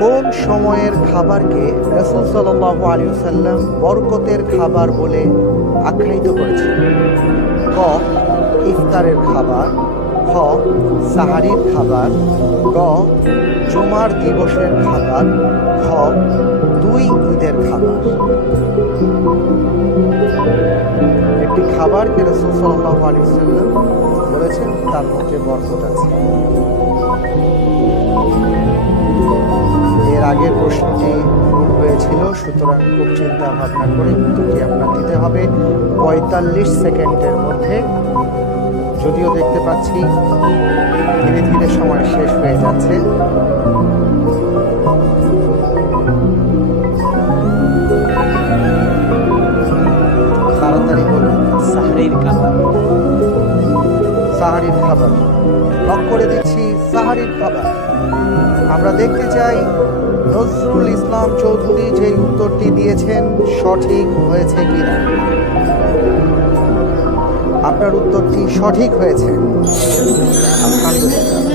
কোন সময়ের খাবারকে রাসূল সাল্লাল্লাহু আলাইহি ওয়াসাল্লাম বরকতের খাবার বলে আখ্যায়িত করেছেন? ক, ইফতারের খাবার, খ, সাহারির খাবার, গ, জুমার দিবসের খাবার, খ, দুই ঈদের খাবার। একটি খাবারকে রাসূল সাল্লাল্লাহু আলাইহি ওয়াসাল্লাম বলেছেন তার মধ্যে বরকত আছে। এর আগের প্রশ্নটি ভুল হয়েছিল, সুতরাং খুব চিন্তা ভাবনা করে উত্তরটি আপনার দিতে হবে ৪৫ সেকেন্ডের মধ্যে। যদিও দেখতে পাচ্ছি ধীরে ধীরে সময় শেষ হয়ে যাচ্ছে। তাড়াতাড়ি বলুন। সাহরির খাবার। সাহারির খাবার লক করে দিচ্ছি, সাহারির খাবার। আমরা দেখতে চাই নজরুল ইসলাম চৌধুরী যে উত্তরটি দিয়েছেন সঠিক হয়েছে কিনা। আপনার উত্তরটি সঠিক হয়েছে, আলহামদুলিল্লাহ।